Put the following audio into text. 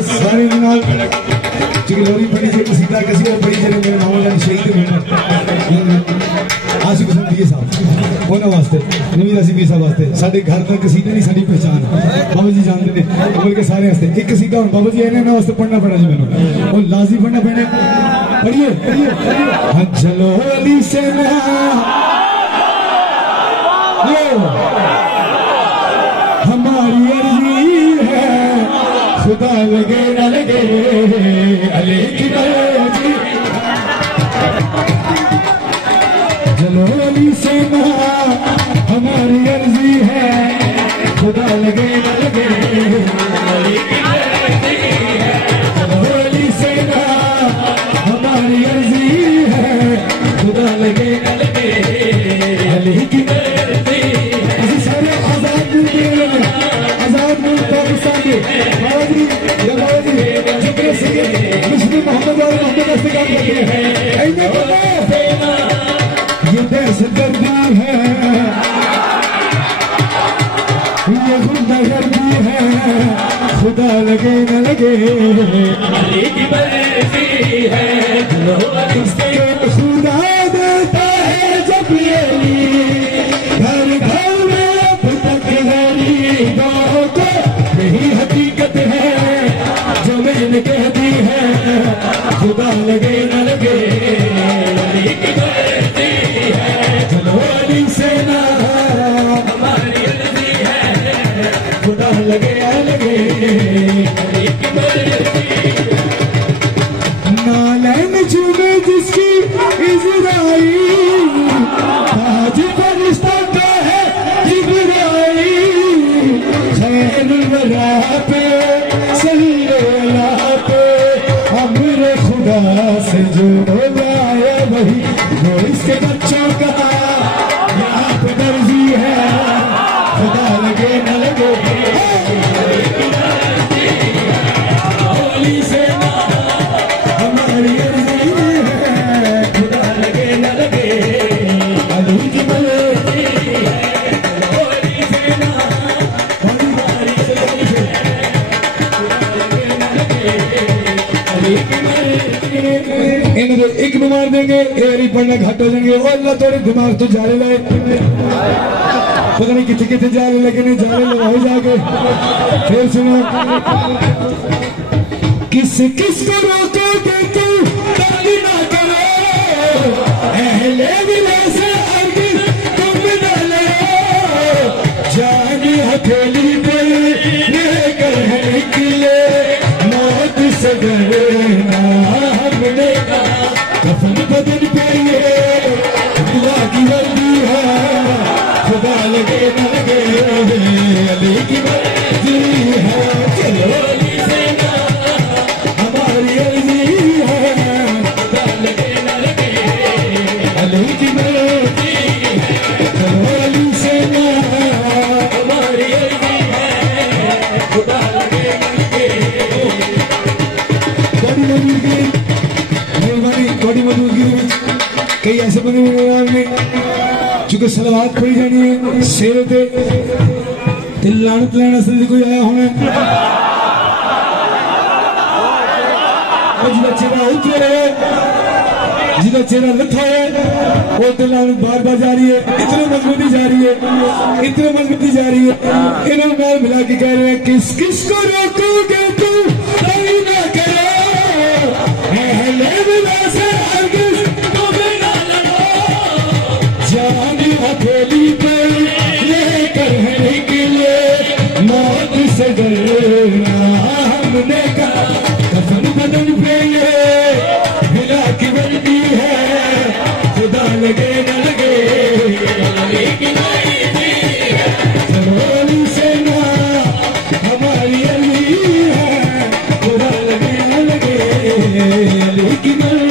सारे लोरी पड़ी से कसीदा कसी और पड़ी जरे मेरे मामू जान शहीद आशिक हुसैन दिए साहब उन्होंने वास्ते नवीद आसिफ साहब वास्ते साडे घर का कसीदा नहीं साडी पहचान बाबा जी जानते ने बल्कि सारे वास्ते एक कसीदा और बाबा जी इन्हें वास्ते पढ़ना पड़ा जी मैंने और लाजी पढ़ना पड़े पढ़िए हाँ चलो अली से हमारी अर्जी है खुदा लगे न लगे अली की मर्जी चलो अली से हमारी अर्जी है खुदा लगे न लगे अली की मर्जी है चलो अली से हमारी अर्जी है खुदा लगे न लगे अली की मर्जी है सारे आजाद मुल्क पाकिस्तान के मोहम्मद और मोहम्मद से काम करते हैं ये दहशतगर्दी है ये गुंडागर्दी है खुदा लगे न लगे अली की मर्जी है खुदा देता है जब ये घर घर में अब तक गरीबों को यही हकीकत है जो मैंने कह दी है खुदा लगे न लगे अली की मर्जी है चलो अली से ना हमारी अर्जी है खुदा लगे न लगे अली की मर्जी नालैन चुने जिसकी इज़राइल ताज फरिश्ता का है जिब्राइल खैरुल वरा पे सल्लल्लाहु पे अमरे खुदा से जो लाया वही वो इसके बच्चों का यहाँ पे मर्जी है खुदा लगे न लगे अली से हमारी अर्जी है खुदा लगे न लगे अली की मर्जी है अली से हमारी अर्जी एक बीमार देंगे एरी पढ़ना घट हो जाएंगे और अल्लाह थोड़े दिमाग तो जाले लाए पता नहीं कितने कितने जाले लगे नहीं जाले लगाए जाके फिर सुनो किस किस को रोकोगे तू तंग ना करो अहले विला से हरगिज़ तुम न लड़ो जानी हथेली पर लेकर है निकले मौत से डरना हमने कहा कफन बदन पे ये खुदा की वर्दी है खुदा लगे न लगे अली की मर्जी है चलो अली से हमारी अर्जी है खुदा लगे न लगे अली की मर्जी है चलो अली से हमारी अर्जी है खुदा लगे न लगे थोड़ी मौजूदगी कई ऐसे बने हुए चूंकि सलवात पड़ी जानी है शेर ते लानत लैन असली कोई आया होना जिदा चेहरा उतरे है जिदा चेहरा लथा है वो लानत बार बार जा रही है इतनी मजबूती जा रही है इतनी मजबूती जा रही है इन्होंने नाल मिला के कह रहे हैं किस किस को रोकोगे तू नहीं ना करे जानी हथेली पर लेकर है निकले मौत से डरना हमने कहा कफन बदन पे ये हिला की वर्दी है खुदा लगे न लगे अली की मर्जी है चलो अली से हमारी अली है खुदा लगे न लगे अली की मर्जी